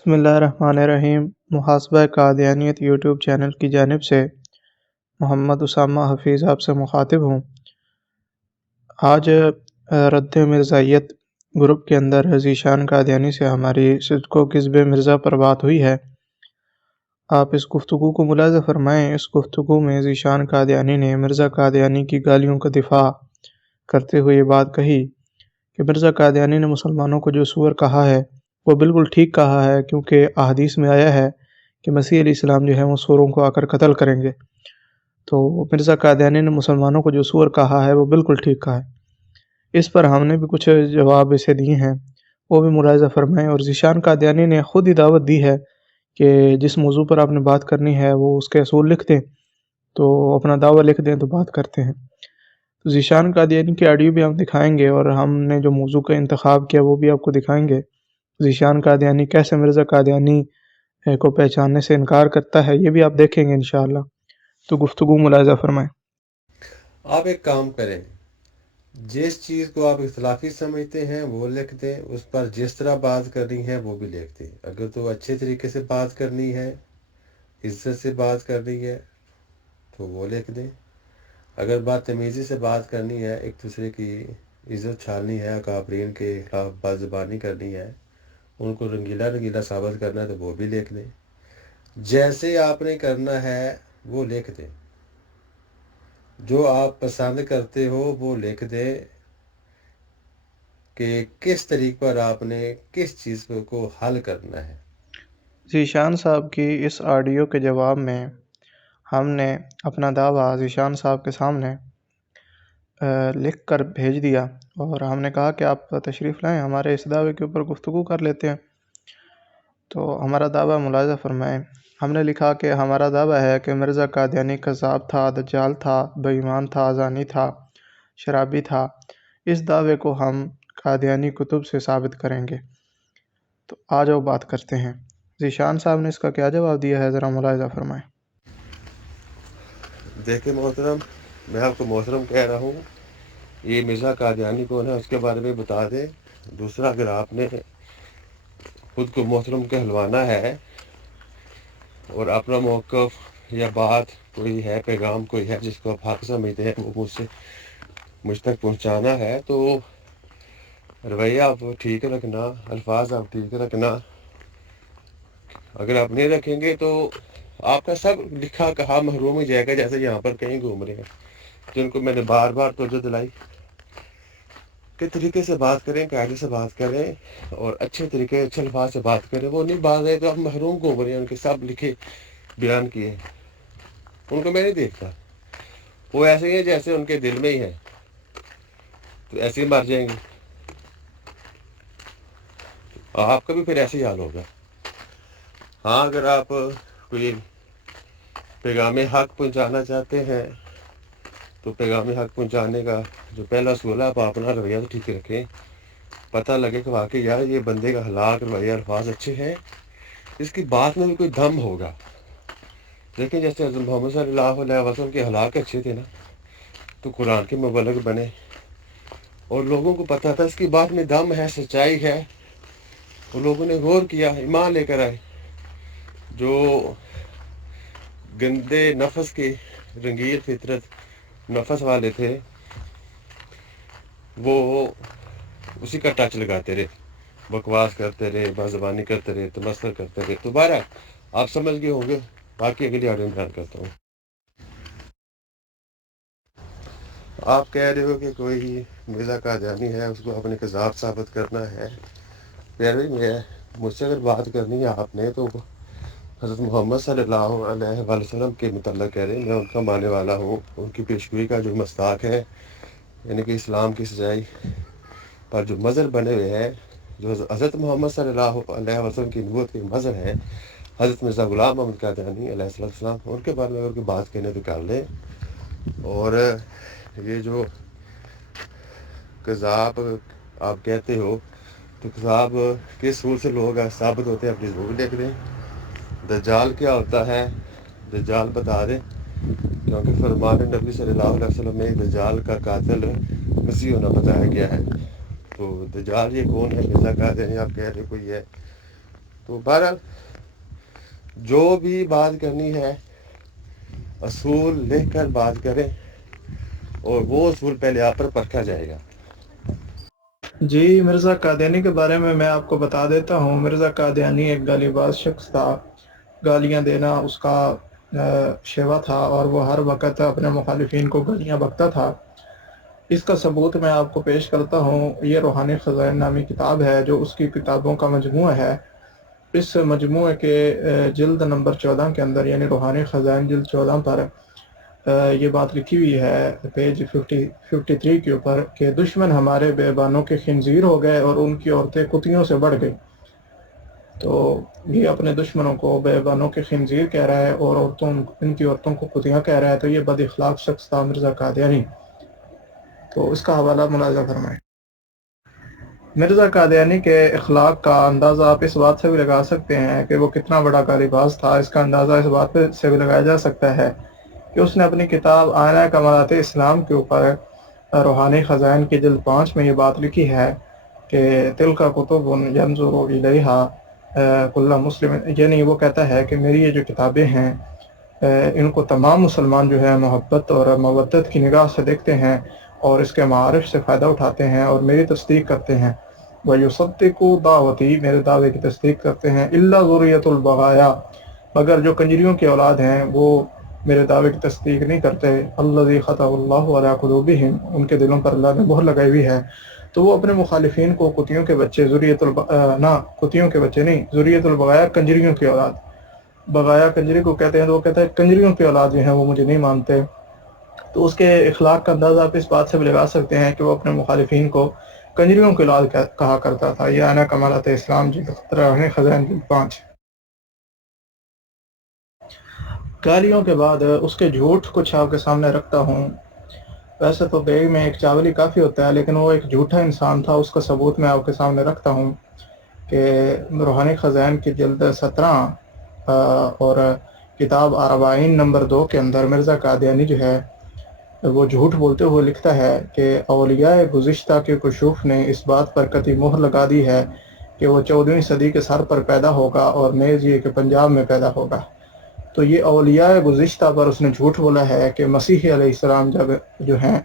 بسم اللہ الرحمن الرحیم۔ محاسبہ قادیانیت یوٹیوب چینل کی جانب سے محمد اسامہ حفیظ آپ سے مخاطب ہوں۔ آج رد مرزائیت گروپ کے اندر ذیشان قادیانی سے ہماری صدق و کذب مرزا پر بات ہوئی ہے۔ آپ اس گفتگو کو ملاحظہ فرمائیں۔ اس گفتگو میں ذیشان قادیانی نے مرزا قادیانی کی گالیوں کا دفاع کرتے ہوئے یہ بات کہی کہ مرزا قادیانی نے مسلمانوں کو جو سور کہا ہے وہ بالکل ٹھیک کہا ہے، کیونکہ احادیث میں آیا ہے کہ مسیح علیہ السلام جو ہے وہ سوروں کو آ کر قتل کریں گے۔ تو مرزا قادیانی نے مسلمانوں کو جو سور کہا ہے وہ بالکل ٹھیک کہا ہے۔ اس پر ہم نے بھی کچھ جواب اسے دیے ہیں، وہ بھی ملاحظہ فرمائیں۔ اور ذیشان قادیانی نے خود ہی دعوت دی ہے کہ جس موضوع پر آپ نے بات کرنی ہے وہ اس کے اصول لکھ دیں، تو اپنا دعویٰ لکھ دیں تو بات کرتے ہیں۔ تو ذیشان قادیانی کی آڈیو بھی ہم دکھائیں گے، اور ہم نے جو موضوع کا انتخاب کیا وہ بھی آپ کو دکھائیں گے۔ ذیشان قادیانی کیسے مرزا قادیانی کو پہچاننے سے انکار کرتا ہے یہ بھی آپ دیکھیں گے انشاءاللہ۔ تو گفتگو ملاحظہ فرمائیں۔ آپ ایک کام کریں، جس چیز کو آپ اختلافی سمجھتے ہیں وہ لکھ دیں، اس پر جس طرح بات کرنی ہے وہ بھی لکھ دیں۔ اگر تو اچھے طریقے سے بات کرنی ہے، عزت سے بات کرنی ہے تو وہ لکھ دیں۔ اگر بدتمیزی سے بات کرنی ہے، ایک دوسرے کی عزت چھالنی ہے، اکابرین کے خلاف بد زبانی کرنی ہے، ان کو رنگیلا ثابت کرنا ہے تو وہ بھی لکھ دیں۔ جیسے آپ نے کرنا ہے وہ لکھ دیں، جو آپ پسند کرتے ہو وہ لکھ دیں کہ کس طریق پر آپ نے کس چیز کو حل کرنا ہے۔ ذیشان صاحب کی اس آڈیو کے جواب میں ہم نے اپنا دعویٰ ذیشان صاحب کے سامنے لکھ کر بھیج دیا، اور ہم نے کہا کہ آپ تشریف لائیں، ہمارے اس دعوے کے اوپر گفتگو کر لیتے ہیں۔ تو ہمارا دعویٰ ملاحظہ فرمائیں۔ ہم نے لکھا کہ ہمارا دعویٰ ہے کہ مرزا قادیانی کذاب تھا، دجال تھا، بے ایمان تھا، زانی تھا، شرابی تھا۔ اس دعوے کو ہم قادیانی کتب سے ثابت کریں گے۔ تو آ جاؤ بات کرتے ہیں۔ ذیشان صاحب نے اس کا کیا جواب دیا ہے، ذرا ملاحظہ فرمائیں۔ دیکھیں محترم، میں آپ کو محترم کہہ رہا ہوں، یہ مرزا قادیانی کون ہے اس کے بارے میں بتا دیں۔ دوسرا، اگر آپ نے خود کو محترم کہلوانا ہے اور اپنا موقف یا بات کوئی ہے، پیغام کوئی ہے جس کو آپ حق سمجھتے ہیں وہ مجھ تک پہنچانا ہے، تو رویہ آپ ٹھیک رکھنا، الفاظ آپ ٹھیک رکھنا۔ اگر آپ نہیں رکھیں گے تو آپ کا سب لکھا کہا محروم ہو جائے گا، جیسے یہاں پر کہیں گھوم رہے ہیں جن کو میں نے بار بار توجہ دلائی کہ طریقے سے بات کریں، قاعدے سے بات کریں اور اچھے طریقے اچھے الفاظ سے بات کریں۔ وہ نہیں بات ہے تو آپ محروم گھوم رہے ہیں، ان کے سب لکھے بیان کیے، ان کو میں نہیں دیکھتا۔ وہ ایسے ہی ہیں جیسے ان کے دل میں ہی ہے، تو ایسے ہی مر جائیں گے، آپ کا بھی پھر ایسے ہی حال ہوگا۔ ہاں، اگر آپ کوئی پیغام حق پہنچانا چاہتے ہیں تو پیغام حق پہنچانے کا جو پہلا اصول ہے، آپ اپنا رویہ تو ٹھیک رکھیں، پتہ لگے کہ واقعی یار یہ بندے کا اخلاق، رویہ، الفاظ اچھے ہیں، اس کی بات میں بھی کوئی دم ہوگا۔ دیکھیں جیسے حضرت محمد صلی اللہ علیہ وسلم کے اخلاق اچھے تھے نا، تو قرآن کے مبلغ بنے اور لوگوں کو پتہ تھا اس کی بات میں دم ہے، سچائی ہے، اور لوگوں نے غور کیا، ایمان لے کر آئے۔ جو گندے نفس کے، رنگین فطرت نفس والے تھے، وہ اسی کا ٹچ لگاتے رہے، بکواس کرتے رہے، بازبانی کرتے رہے، تمسخر کرتے رہے۔ تو بہرحال آپ سمجھ گئے ہوں گے، باقی اگلی آڈیو میں بیان کرتا ہوں۔ آپ کہہ رہے ہو کہ کوئی مرزا قادیانی ہے، اس کو اپنے کذاب ثابت کرنا ہے۔ پیارے مجھ سے اگر بات کرنی ہے آپ نے تو حضرت محمد صلی اللہ علیہ وسلم کے متعلق کہہ رہے ہیں، میں ان کا ماننے والا ہوں، ان کی پیشگوئی کا جو مصداق ہے، یعنی کہ اسلام کی سچائی پر جو مظہر بنے ہوئے ہیں، جو حضرت محمد صلی اللہ علیہ وسلم کی نبوت کے مظہر ہیں، حضرت مرزا غلام محمد قادیانی علیہ السلام، ان کے بارے میں اگر کوئی بات کہنے تو کر لیں۔ اور یہ جو کذاب آپ کہتے ہو، تو کذاب کس سور سے لوگ ثابت ہوتے ہیں، اپنی ضرور لکھ دیں۔ دجال کیا ہوتا ہے، دجال بتا دیں، کیونکہ فرمان نبی صلی اللہ علیہ وسلم میں دجال کا قاتل مسیح ہونا بتایا گیا ہے۔ تو دجال یہ کون ہے، مرزا قادیانی آپ کہہ رہے کوئی ہے، تو بہرحال جو بھی بات کرنی ہے اصول لکھ کر بات کریں اور وہ اصول پہلے آپ پر پرکھا جائے گا۔ جی، مرزا قادیانی کے بارے میں آپ کو بتا دیتا ہوں۔ مرزا قادیانی ایک گالی باز شخص تھا، گالیاں دینا اس کا شیوا تھا، اور وہ ہر وقت اپنے مخالفین کو گالیاں بکتا تھا۔ اس کا ثبوت میں آپ کو پیش کرتا ہوں۔ یہ روحانی خزائن نامی کتاب ہے جو اس کی کتابوں کا مجموعہ ہے۔ اس مجموعے کے جلد نمبر 14 کے اندر، یعنی روحانی خزائن جلد 14 پر یہ بات لکھی ہوئی ہے، پیج 53 کے اوپر، کہ دشمن ہمارے بیابانوں کے خنزیر ہو گئے اور ان کی عورتیں کتیوں سے بڑھ گئی۔ تو یہ اپنے دشمنوں کو بیابانوں کے خنزیر کہہ رہا ہے اور ان کی عورتوں کو کتیاں کہہ رہا ہے۔ تو یہ بد اخلاق شخص تھا مرزا قادیانی۔ تو اس کا حوالہ ملاحظہ فرمائیں۔ مرزا قادیانی کے اخلاق کا اندازہ آپ اس بات سے بھی لگا سکتے ہیں کہ وہ کتنا بڑا گالی باز تھا۔ اس کا اندازہ اس بات سے بھی لگایا جا سکتا ہے کہ اس نے اپنی کتاب آئینہ کمالات اسلام کے اوپر روحانی خزائن کی جلد 5 میں یہ بات لکھی ہے کہ تلک کتب ینظر الیہا کل مسلم، یعنی وہ کہتا ہے کہ میری یہ جو کتابیں ہیں ان کو تمام مسلمان جو ہے محبت اور مودت کی نگاہ سے دیکھتے ہیں اور اس کے معارف سے فائدہ اٹھاتے ہیں اور میری تصدیق کرتے ہیں۔ وَيُصَدِّقُ دعوتی، میرے دعوے کی تصدیق کرتے ہیں۔ إِلَّا ذُرِّيَّةُ الْبَغَايَا، مگر جو کنجریوں کی اولاد ہیں وہ میرے دعوے کی تصدیق نہیں کرتے۔ الَّذِي خَطَبَ اللَّهُ عَلَىٰ قُلُوبِهِمْ، ان کے دلوں پر اللہ نے مہر لگائی ہوئی ہے۔ تو وہ اپنے مخالفین کو کتیوں کے بچے، کتیوں کے بچے نہیں، ذریۃ البغایا، کنجریوں کی اولاد، بغایا کنجری کو کہتے ہیں، تو وہ کہتا ہے کنجریوں کی اولاد جو ہیں وہ مجھے نہیں مانتے۔ تو اس کے اخلاق کا اندازہ آپ اس بات سے بھی لگا سکتے ہیں کہ وہ اپنے مخالفین کو کنجریوں کی اولاد کہا کرتا تھا۔ یہ آئینہ کمالات اسلام جلد روحانی خزائن جلد 5۔ گالیوں کے بعد اس کے جھوٹ کچھ آپ کے سامنے رکھتا ہوں۔ ویسے تو بیگ میں ایک چاول ہی کافی ہوتا ہے، لیکن وہ ایک جھوٹا انسان تھا، اس کا ثبوت میں آپ کے سامنے رکھتا ہوں کہ روحانی خزائن کی جلد 17 اور کتاب اربعین نمبر 2 کے اندر مرزا قادیانی جو ہے وہ جھوٹ بولتے ہوئے لکھتا ہے کہ اولیاء گزشتہ کے کشوف نے اس بات پر قطعی مہر لگا دی ہے کہ وہ 14ویں صدی کے سر پر پیدا ہوگا، اور نیز یہ کہ پنجاب میں پیدا ہوگا۔ تو یہ اولیاء گزشتہ پر اس نے جھوٹ بولا ہے کہ مسیح علیہ السلام جب جو ہیں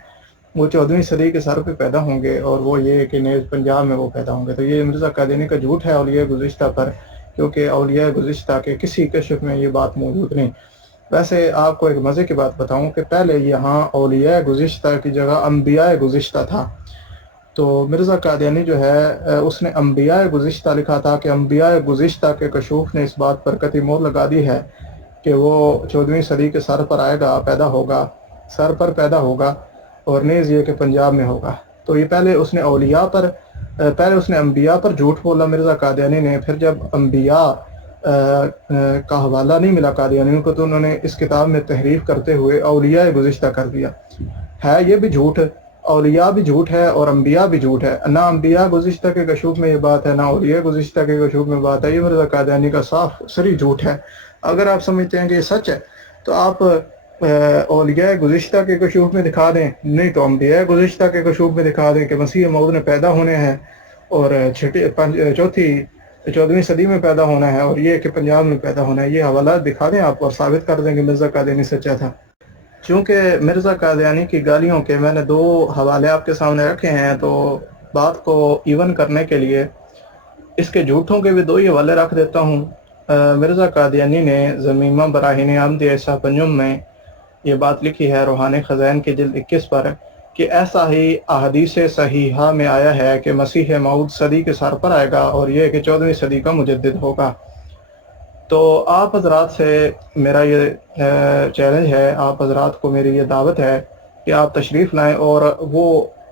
وہ 14ویں صدی کے سر پہ پیدا ہوں گے، اور وہ یہ کہ نیز پنجاب میں وہ پیدا ہوں گے۔ تو یہ مرزا قادیانی کا جھوٹ ہے اولیاء گزشتہ پر، کیونکہ اولیاء گزشتہ کے کسی کشف میں یہ بات موجود نہیں۔ ویسے آپ کو ایک مزے کی بات بتاؤں کہ پہلے یہاں اولیاء گزشتہ کی جگہ انبیاء گزشتہ تھا۔ تو مرزا قادیانی جو ہے اس نے انبیاء گزشتہ لکھا تھا کہ انبیاء گزشتہ کے کشوف نے اس بات پر قطعی مہر لگا دی ہے کہ وہ 14ویں صدی کے سر پر آئے گا، پیدا ہوگا، سر پر پیدا ہوگا، اور نیز یہ کہ پنجاب میں ہوگا۔ تو یہ پہلے اس نے انبیاء پر جھوٹ بولا مرزا قادیانی نے، پھر جب انبیاء کا حوالہ نہیں ملا قادیانیوں کو تو انہوں نے اس کتاب میں تحریف کرتے ہوئے اولیاء گزشتہ کر دیا ہے۔ یہ بھی جھوٹ، اولیاء بھی جھوٹ ہے اور انبیاء بھی جھوٹ ہے۔ نہ انبیاء گزشتہ کے کشوف میں یہ بات ہے، نہ اولیاء گزشتہ کے کشوف میں بات ہے۔ یہ مرزا قادیانی کا صاف سری جھوٹ ہے۔ اگر آپ سمجھتے ہیں کہ یہ سچ ہے تو آپ اولیاء گزشتہ کے کشوف میں دکھا دیں، نہیں تو انبیاء گزشتہ کے کشوف میں دکھا دیں کہ مسیح موعود نے پیدا ہونے ہیں اور 14ویں صدی میں پیدا ہونا ہے، اور یہ کہ پنجاب میں پیدا ہونا ہے۔ یہ حوالات دکھا دیں آپ اور ثابت کر دیں کہ مرزا قادیانی سچا تھا۔ چونکہ مرزا قادیانی کی گالیوں کے میں نے 2 حوالے آپ کے سامنے رکھے ہیں، تو بات کو ایون کرنے کے لیے اس کے جھوٹوں کے بھی 2 ہی حوالے رکھ دیتا ہوں۔ مرزا قادیانی نے ضمیمہ براہین احمد عیسیٰ پنجم میں یہ بات لکھی ہے روحانی خزائن کی جلد 21 پر کہ ایسا ہی احادیث صحیحہ میں آیا ہے کہ مسیح موعود صدی کے سر پر آئے گا، اور یہ کہ 14ویں صدی کا مجدد ہوگا۔ تو آپ حضرات سے میرا یہ چیلنج ہے، آپ حضرات کو میری یہ دعوت ہے کہ آپ تشریف لائیں، اور وہ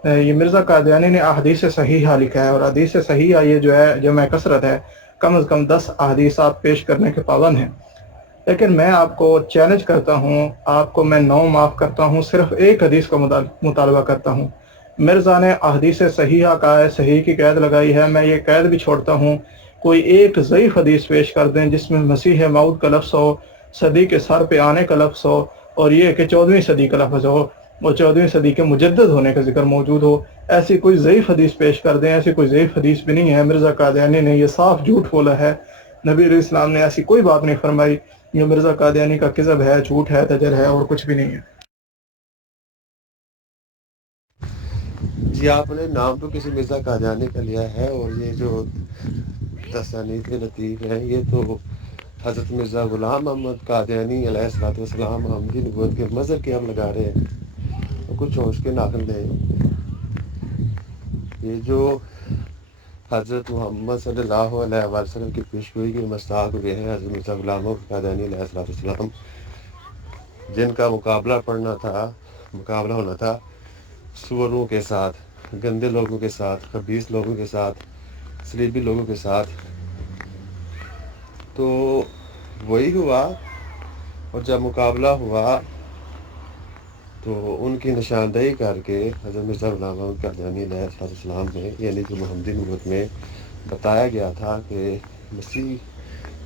یہ مرزا قادیانی نے احادیث صحیحہ لکھا ہے، اور احادیث صحیحہ یہ جو ہے جمع کثرت ہے، کم از کم 10 احادیث آپ پیش کرنے کے پابند ہیں۔ لیکن میں آپ کو چیلنج کرتا ہوں، آپ کو میں 9 معاف کرتا ہوں، صرف ایک حدیث کا مطالبہ کرتا ہوں۔ مرزا نے احادیث صحیحہ کا ہے، صحیح کی قید لگائی ہے، میں یہ قید بھی چھوڑتا ہوں، کوئی ایک ضعیف حدیث پیش کر دیں جس میں مسیح موعود کا لفظ ہو، صدی کے سر پہ آنے کا لفظ ہو، اور یہ کہ 14ویں صدی کا لفظ ہو، اور 14ویں صدی کے مجدد ہونے کا ذکر موجود ہو۔ ایسی کوئی ضعیف حدیث پیش کر دیں، ایسی کوئی ضعیف حدیث بھی نہیں ہے۔ مرزا قادیانی نے یہ صاف جھوٹ بولا ہے نبی علیہ السلام نے ایسی کوئی بات نہیں فرمائی. یہ مرزا قادیانی کا کذب ہے، جھوٹ ہے، دجل ہے، اور کچھ بھی نہیں ہے. جی آپ نے نام تو کسی مرزا قادیانی کا لیا ہے، اور یہ جو تصانیف لطیف ہیں یہ تو حضرت مرزا غلام محمد قادیانی علیہ الصلوۃ والسلام محمدی نبوت کے مظہر کے ہم لگا رہے ہیں. تو کچھ ہوش کے ناخن دیں. یہ جو حضرت محمد صلی اللہ علیہ وسلم کی پیشگوئی کے مستحق ہوئے ہیں حضرت مرزا غلام محمد قادیانی علیہ الصلوۃ والسلام، جن کا مقابلہ ہونا تھا سوروں کے ساتھ، گندے لوگوں کے ساتھ، خبیث لوگوں کے ساتھ، صلیبی لوگوں کے ساتھ. تو وہی ہوا، اور جب مقابلہ ہوا تو ان کی نشاندہی کر کے حضرت مرزا غلام محمد قادیانی علیہ السلام نے، یعنی جو محمدی نبوت میں بتایا گیا تھا کہ مسیح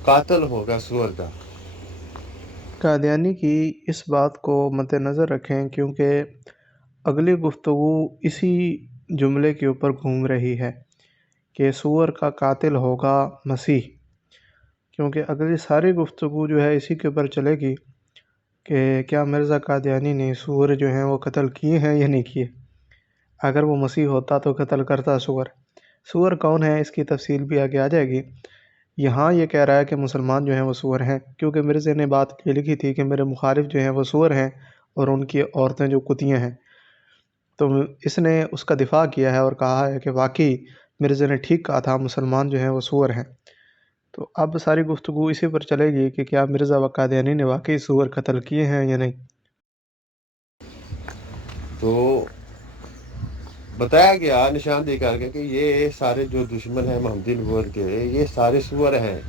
قاتل ہوگا سور کا. قادیانی کی اس بات کو مد نظر رکھیں کیونکہ اگلی گفتگو اسی جملے کے اوپر گھوم رہی ہے کہ سور کا قاتل ہوگا مسیح. کیونکہ اگلی ساری گفتگو جو ہے اسی کے اوپر چلے گی کہ کیا مرزا قادیانی نے سور جو ہیں وہ قتل کیے ہیں یا نہیں کیے. اگر وہ مسیح ہوتا تو قتل کرتا سور. سور کون ہے اس کی تفصیل بھی آگے آ جائے گی. یہاں یہ کہہ رہا ہے کہ مسلمان جو ہیں وہ سور ہیں، کیونکہ مرزا نے بات یہ لکھی تھی کہ میرے مخالف جو ہیں وہ سور ہیں اور ان کی عورتیں جو کتیاں ہیں. تو اس نے اس کا دفاع کیا ہے اور کہا ہے کہ واقعی مرزا نے ٹھیک کہا تھا، مسلمان جو ہیں وہ سور ہیں. تو اب ساری گفتگو اسی پر چلے گی کہ کیا مرزا قادیانی نے واقعی سور قتل کیے ہیں یا نہیں. تو بتایا گیا نشاندہی کر کے کہ یہ سارے جو دشمن ہیں محمدی نبوت کے، یہ سارے سور ہیں،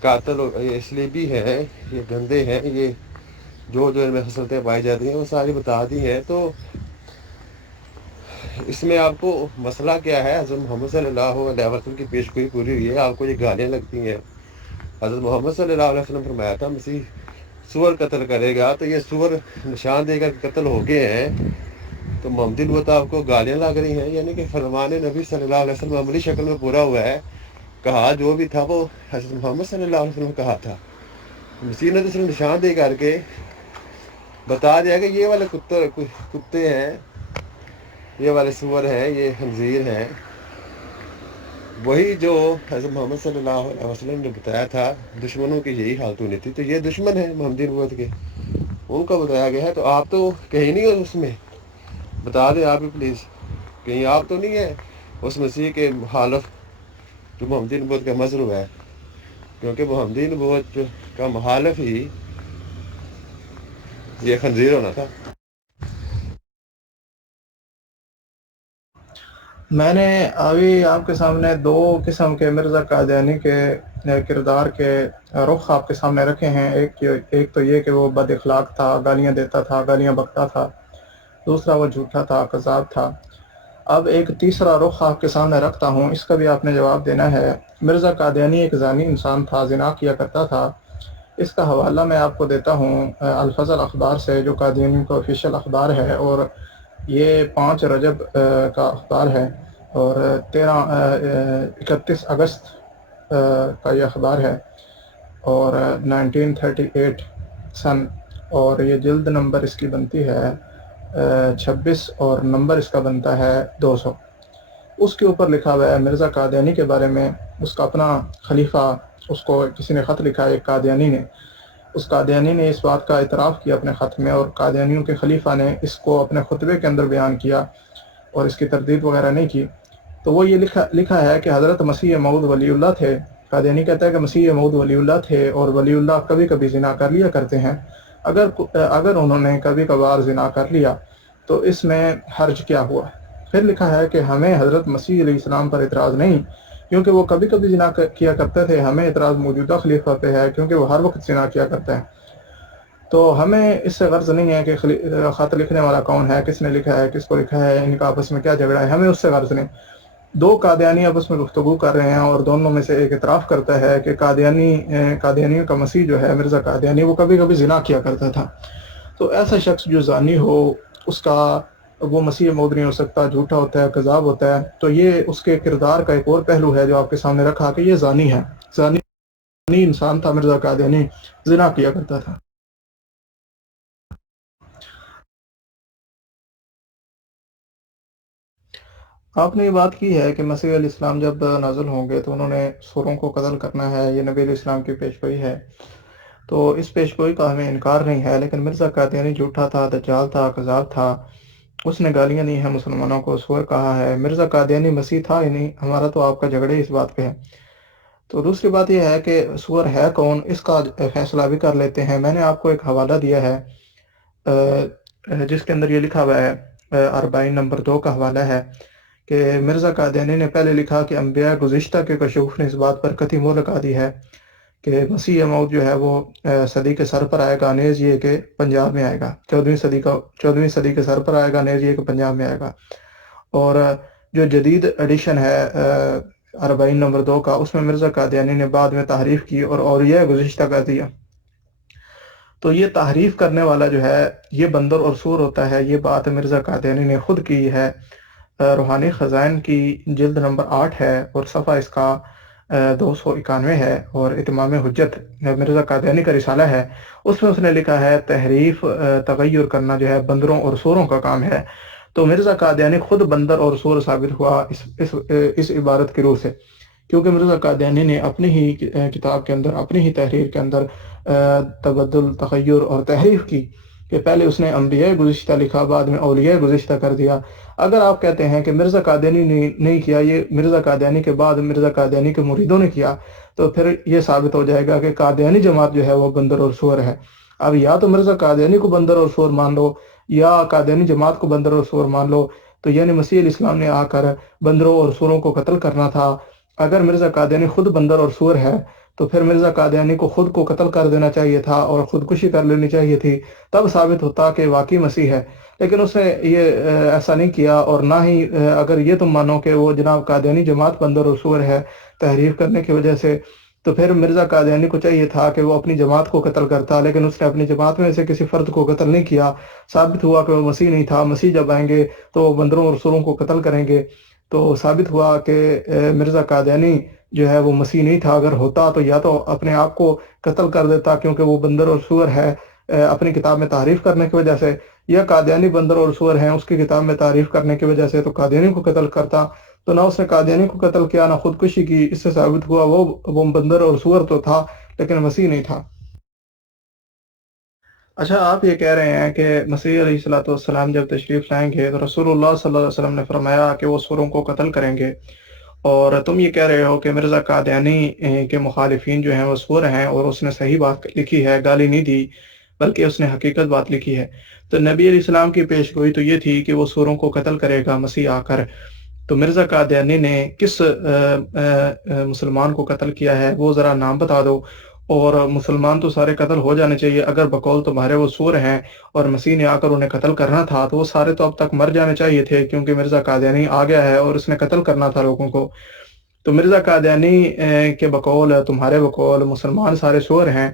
قاتل، یہ صلیبی ہیں، یہ گندے ہیں، یہ جو ان میں خصلتیں پائی جاتی ہیں وہ ساری بتا دی ہیں. تو اس میں آپ کو مسئلہ کیا ہے؟ حضرت محمد صلی اللہ علیہ وسلم کی پیشگوئی پوری ہوئی ہے، آپ کو یہ گالیاں لگتی ہیں. حضرت محمد صلی اللہ علیہ وسلم فرمایا تھا مسیح سور قتل کرے گا، تو یہ سور نشان دے کر قتل ہو گئے ہیں. تو محمدی نبوت آپ کو گالیاں لگ رہی ہیں، یعنی کہ فرمان نبی صلی اللہ علیہ وسلم عملی شکل میں پورا ہوا ہے. کہا جو بھی تھا وہ حضرت محمد صلی اللہ علیہ وسلم کہا تھا. مسیح نے تو صرف نشان دے کر کے بتا دیا کہ یہ والے کتے ہیں، یہ والے سور ہیں، یہ خنزیر ہیں. وہی جو حضرت محمد صلی اللہ علیہ وسلم نے بتایا تھا دشمنوں کی یہی حالت ہونی تھی. تو یہ دشمن ہیں محمدی نبوت کے، ان کا بتایا گیا ہے. تو آپ تو کہیں نہیں ہو اس میں، بتا دیں آپ بھی پلیز، کہیں آپ تو نہیں ہیں اس مسیح کے مخالف جو محمدی نبوت کا مظہر ہے. کیونکہ محمدی نبوت کا مخالف ہی یہ خنزیر ہونا تھا. میں نے ابھی آپ کے سامنے دو قسم کے مرزا قادیانی کے کردار کے رخ آپ کے سامنے رکھے ہیں. ایک تو یہ کہ وہ بد اخلاق تھا، گالیاں دیتا تھا، گالیاں بکتا تھا. دوسرا وہ جھوٹا تھا، کذاب تھا. اب ایک تیسرا رخ آپ کے سامنے رکھتا ہوں، اس کا بھی آپ نے جواب دینا ہے. مرزا قادیانی ایک زانی انسان تھا، زنا کیا کرتا تھا. اس کا حوالہ میں آپ کو دیتا ہوں الفضل اخبار سے، جو قادیانی کا آفیشیل اخبار ہے، اور یہ 5 رجب کا اخبار ہے، اور 31 اگست کا یہ اخبار ہے، اور 1938 سن، اور یہ جلد نمبر اس کی بنتی ہے 26، اور نمبر اس کا بنتا ہے 200. اس کے اوپر لکھا ہوا ہے مرزا قادیانی کے بارے میں. اس کا اپنا خلیفہ، اس کو کسی نے خط لکھا ہے ایک قادیانی نے. اس قادیانی نے اس بات کا اعتراف کیا اپنے خط میں، اور قادیانیوں کے خلیفہ نے اس کو اپنے خطبے کے اندر بیان کیا اور اس کی تردید وغیرہ نہیں کی. تو وہ یہ لکھا ہے کہ حضرت مسیح موعود ولی اللہ تھے. قادیانی کہتا ہے کہ مسیح موعود ولی اللہ تھے، اور ولی اللہ کبھی کبھی زنا کر لیا کرتے ہیں. اگر انہوں نے کبھی کبھار زنا کر لیا تو اس میں حرج کیا ہوا. پھر لکھا ہے کہ ہمیں حضرت مسیح علیہ السلام پر اعتراض نہیں، کیونکہ وہ کبھی کبھی زنا کیا کرتے تھے. ہمیں اعتراض موجودہ خلیفہ پہ ہے، کیونکہ وہ ہر وقت زنا کیا کرتے ہیں. تو ہمیں اس سے غرض نہیں ہے کہ خط لکھنے والا کون ہے، کس نے لکھا ہے، کس کو لکھا ہے، ان کا آپس میں کیا جھگڑا ہے، ہمیں اس سے غرض نہیں. 2 قادیانی آپس میں گفتگو کر رہے ہیں، اور دونوں میں سے ایک اعتراف کرتا ہے کہ قادیانیوں کا مسیح جو ہے مرزا قادیانی، وہ کبھی کبھی زنا کیا کرتا تھا. تو ایسا شخص جو زانی ہو، اس کا وہ مسیح موعود نہیں ہو سکتا، جھوٹا ہوتا ہے، کذاب ہوتا ہے. تو یہ اس کے کردار کا ایک اور پہلو ہے جو آپ کے سامنے رکھا کہ یہ زانی ہے. زانی انسان تھا مرزا قادیانی، زنا کیا کرتا تھا۔ آپ نے یہ بات کی ہے کہ مسیح علیہ السلام جب نازل ہوں گے تو انہوں نے سوروں کو قتل کرنا ہے، یہ نبی علیہ السلام کی پیشگوئی ہے، تو اس پیشگوئی کا ہمیں انکار نہیں ہے، لیکن مرزا قادیانی جھوٹا تھا، دجال تھا، کذاب تھا، اس نے گالیاں دی ہیں مسلمانوں کو، سور کہا ہے۔ مرزا قادیانی مسیح تھا ہی نہیں، ہمارا تو آپ کا جھگڑے اس بات پہ ہے۔ تو دوسری بات یہ ہے کہ سور ہے کون، اس کا فیصلہ بھی کر لیتے ہیں۔ میں نے آپ کو ایک حوالہ دیا ہے جس کے اندر یہ لکھا ہوا ہے، 40 نمبر 2 کا حوالہ ہے کہ مرزا قادیانی نے پہلے لکھا کہ انبیاء گزشتہ کے کشوف نے اس بات پر قطعی مہر لگا دی ہے کہ مسیح موعود جو ہے وہ صدی کے سر پر آئے گا، نیز یہ کہ پنجاب میں آئے گا، 14ویں صدی کے سر پر آئے گا، نیز یہ کہ پنجاب میں آئے گا۔ اور جو جدید ایڈیشن ہے 40 نمبر 2 کا، اس میں مرزا قادیانی نے بعد میں تحریف کی اور اولیاء گزشتہ کر دیا۔ تو یہ تحریف کرنے والا جو ہے یہ بندر اور سور ہوتا ہے، یہ بات مرزا قادیانی نے خود کی ہے۔ روحانی خزائن کی جلد نمبر 8 ہے اور صفحہ اس کا 291 ہے، اور اتمام حجت مرزا قادیانی کا رسالہ ہے، اس میں اس نے لکھا ہے تحریف تغیر کرنا جو ہے بندروں اور سوروں کا کام ہے۔ تو مرزا قادیانی خود بندر اور سور ثابت ہوا اس عبارت کی روح سے، کیونکہ مرزا قادیانی نے اپنی ہی کتاب کے اندر، اپنی ہی تحریر کے اندر تبدل، تغیر اور تحریف کی، کہ پہلے اس نے انبیاء گزشتہ لکھا، بعد میں اولیاء گزشتہ کر دیا۔ اگر آپ کہتے ہیں کہ مرزا قادیانی نے نہیں کیا، یہ مرزا قادیانی کے بعد مرزا قادیانی کے مریدوں نے کیا، تو پھر یہ ثابت ہو جائے گا کہ قادیانی جماعت جو ہے وہ بندر اور سور ہے۔ اب یا تو مرزا قادیانی کو بندر اور سور مان لو، یا قادیانی جماعت کو بندر اور سور مان لو، تو یعنی مسیح علیہ السلام نے آ کر بندروں اور سوروں کو قتل کرنا تھا۔ اگر مرزا قادیانی خود بندر اور سور ہے تو پھر مرزا قادیانی کو خود کو قتل کر دینا چاہیے تھا اور خودکشی کر لینی چاہیے تھی، تب ثابت ہوتا کہ واقعی مسیح ہے۔ لیکن اس نے یہ ایسا نہیں کیا، اور نہ ہی اگر یہ تم مانو کہ وہ جناب قادیانی جماعت بندر اور سور ہے تحریف کرنے کی وجہ سے، تو پھر مرزا قادیانی کو چاہیے تھا کہ وہ اپنی جماعت کو قتل کرتا، لیکن اس نے اپنی جماعت میں سے کسی فرد کو قتل نہیں کیا۔ ثابت ہوا کہ وہ مسیح نہیں تھا، مسیح جب آئیں گے تو وہ بندروں اور سوروں کو قتل کریں گے۔ تو ثابت ہوا کہ مرزا قادیانی جو ہے وہ مسیح نہیں تھا۔ اگر ہوتا تو یا تو اپنے آپ کو قتل کر دیتا کیونکہ وہ بندر اور سور ہے اپنی کتاب میں تعریف کرنے کی وجہ سے، یا قادیانی بندر اور سور ہیں اس کی کتاب میں تعریف کرنے کی وجہ سے تو قادیانی کو قتل کرتا۔ تو نہ اس نے قادیانی کو قتل کیا، نہ خودکشی کی، اس سے ثابت ہوا وہ بندر اور سور تو تھا لیکن مسیح نہیں تھا۔ اچھا، آپ یہ کہہ رہے ہیں کہ مسیح علیہ السلام جب تشریف لائیں گے تو رسول اللہ صلی اللہ علیہ وسلم نے فرمایا کہ وہ سوروں کو قتل کریں گے، اور تم یہ کہہ رہے ہو کہ مرزا قادیانی کے مخالفین جو ہیں وہ سور ہیں، اور اس نے صحیح بات لکھی ہے، گالی نہیں دی بلکہ اس نے حقیقت بات لکھی ہے۔ تو نبی علیہ السلام کی پیش گوئی تو یہ تھی کہ وہ سوروں کو قتل کرے گا مسیح آ کر، تو مرزا قادیانی نے کس مسلمان کو قتل کیا ہے وہ ذرا نام بتا دو، اور مسلمان تو سارے قتل ہو جانے چاہیے۔ اگر بقول تمہارے وہ سور ہیں اور مسیح نے آ کر انہیں قتل کرنا تھا تو وہ سارے تو اب تک مر جانے چاہیے تھے، کیونکہ مرزا قادیانی آ گیا ہے اور اس نے قتل کرنا تھا لوگوں کو۔ تو مرزا قادیانی کے بقول، تمہارے بقول مسلمان سارے سور ہیں،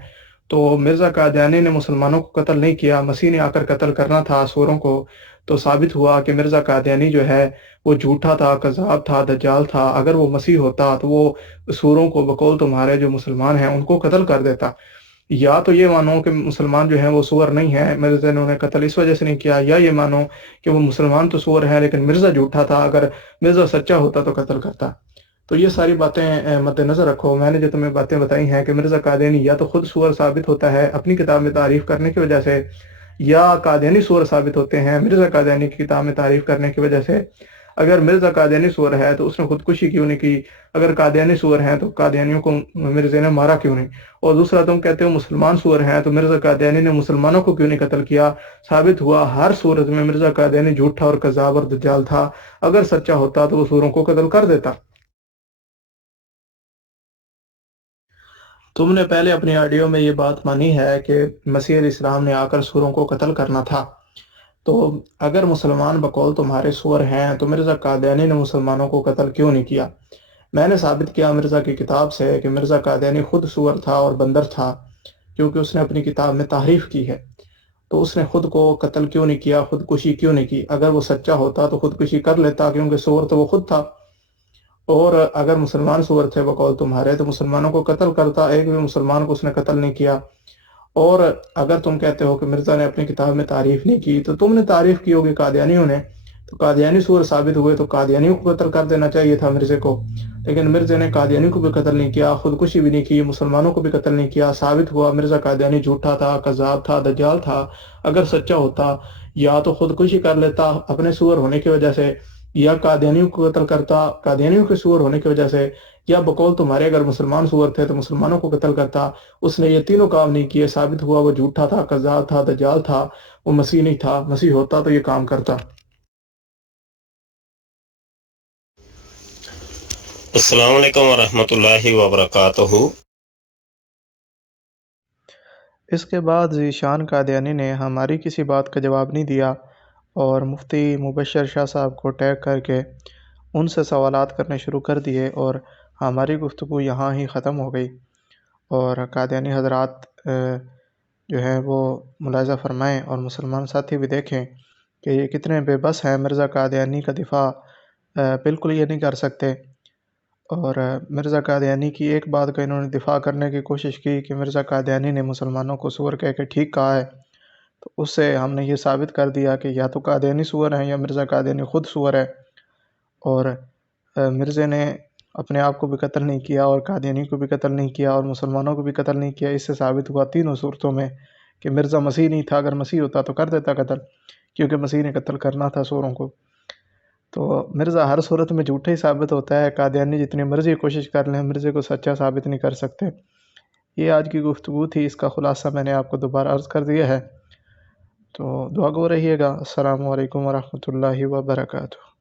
تو مرزا قادیانی نے مسلمانوں کو قتل نہیں کیا، مسیح نے آ کر قتل کرنا تھا سوروں کو۔ تو ثابت ہوا کہ مرزا قادیانی جو ہے وہ جھوٹا تھا، کذاب تھا، دجال تھا۔ اگر وہ مسیح ہوتا تو وہ سوروں کو بقول تمہارے جو مسلمان ہیں ان کو قتل کر دیتا۔ یا تو یہ مانو کہ مسلمان جو ہیں وہ سور نہیں ہیں، مرزا نے انہیں قتل اس وجہ سے نہیں کیا، یا یہ مانو کہ وہ مسلمان تو سور ہیں لیکن مرزا جھوٹا تھا، اگر مرزا سچا ہوتا تو قتل کرتا۔ تو یہ ساری باتیں مد نظر رکھو۔ میں نے جو تمہیں باتیں بتائی ہیں کہ مرزا قادیانی یا تو خود سور ثابت ہوتا ہے اپنی کتاب میں تعریف کرنے کی وجہ سے، یا قادیانی سور ثابت ہوتے ہیں مرزا قادیانی کی کتاب میں تعریف کرنے کی وجہ سے۔ اگر مرزا قادیانی سور ہے تو اس نے خودکشی کیوں نہیں کی؟ اگر قادیانی سور ہیں تو قادیانیوں کو مرزا نے مارا کیوں نہیں؟ اور دوسرا تم کہتے ہو مسلمان سور ہیں تو مرزا قادیانی نے مسلمانوں کو کیوں نہیں قتل کیا؟ ثابت ہوا ہر صورت میں مرزا قادیانی جھوٹا اور کذاب اور دجال تھا، اگر سچا ہوتا تو وہ سوروں کو قتل کر دیتا۔ تم نے پہلے اپنی آڈیو میں یہ بات مانی ہے کہ مسیح علیہ السلام نے آ کر سوروں کو قتل کرنا تھا، تو اگر مسلمان بقول تمہارے سور ہیں تو مرزا قادیانی نے مسلمانوں کو قتل کیوں نہیں کیا؟ میں نے ثابت کیا مرزا کی کتاب سے کہ مرزا قادیانی خود سور تھا اور بندر تھا، کیونکہ اس نے اپنی کتاب میں تحریف کی ہے۔ تو اس نے خود کو قتل کیوں نہیں کیا، خودکشی کیوں نہیں کی؟ اگر وہ سچا ہوتا تو خودکشی کر لیتا، کیونکہ سور تو وہ خود تھا۔ اور اگر مسلمان سور تھے بقول تمہارے تو مسلمانوں کو قتل کرتا، ایک بھی مسلمان کو اس نے قتل نہیں کیا۔ اور اگر تم کہتے ہو کہ مرزا نے اپنی کتاب میں تعریف نہیں کی تو تم نے تعریف کی ہوگی قادیانیوں نے، تو قادیانی سور ثابت ہوئے تو قادیانیوں کو قتل کر دینا چاہیے تھا مرزے کو، لیکن مرزے نے قادیانیوں کو بھی قتل نہیں کیا، خودکشی بھی نہیں کی، مسلمانوں کو بھی قتل نہیں کیا۔ ثابت ہوا مرزا قادیانی جھوٹا تھا، کذاب تھا، دجال تھا۔ اگر سچا ہوتا یا تو خودکشی کر لیتا اپنے سور ہونے کی وجہ سے، یا قادیانیوں کو قتل کرتا قادیانیوں کے سور ہونے کی وجہ سے، یا بقول تمہارے اگر مسلمان سور تھے تو مسلمانوں کو قتل کرتا۔ اس نے یہ تینوں کام نہیں کیے، ثابت ہوا وہ جھوٹا تھا، کذاب تھا، دجال تھا، وہ مسیح نہیں تھا۔ مسیح ہوتا تو یہ کام کرتا۔ السلام علیکم ورحمۃ اللہ وبرکاتہ۔ اس کے بعد ذیشان قادیانی نے ہماری کسی بات کا جواب نہیں دیا اور مفتی مبشر شاہ صاحب کو ٹیگ کر کے ان سے سوالات کرنے شروع کر دیے، اور ہماری گفتگو یہاں ہی ختم ہو گئی۔ اور قادیانی حضرات جو ہیں وہ ملاحظہ فرمائیں اور مسلمان ساتھی بھی دیکھیں کہ یہ کتنے بے بس ہیں۔ مرزا قادیانی کا دفاع بالکل یہ نہیں کر سکتے، اور مرزا قادیانی کی ایک بات کا انہوں نے دفاع کرنے کی کوشش کی کہ مرزا قادیانی نے مسلمانوں کو سور کہہ کے ٹھیک کہا ہے، تو اس سے ہم نے یہ ثابت کر دیا کہ یا تو قادیانی سور ہیں یا مرزا قادیانی خود سور ہے۔ اور مرزے نے اپنے آپ کو بھی قتل نہیں کیا اور قادیانی کو بھی قتل نہیں کیا اور مسلمانوں کو بھی قتل نہیں کیا۔ اس سے ثابت ہوا تینوں صورتوں میں کہ مرزا مسیح نہیں تھا، اگر مسیح ہوتا تو کر دیتا قتل، کیونکہ مسیح نے قتل کرنا تھا سوروں کو۔ تو مرزا ہر صورت میں جھوٹا ہی ثابت ہوتا ہے، قادیانی جتنی مرضی کوشش کر لیں مرزے کو سچا ثابت نہیں کر سکتے۔ یہ آج کی گفتگو تھی، اس کا خلاصہ میں نے آپ کو دوبارہ عرض کر دیا ہے، تو دعا گو رہیے گا۔ السلام علیکم ورحمۃ اللہ وبرکاتہ۔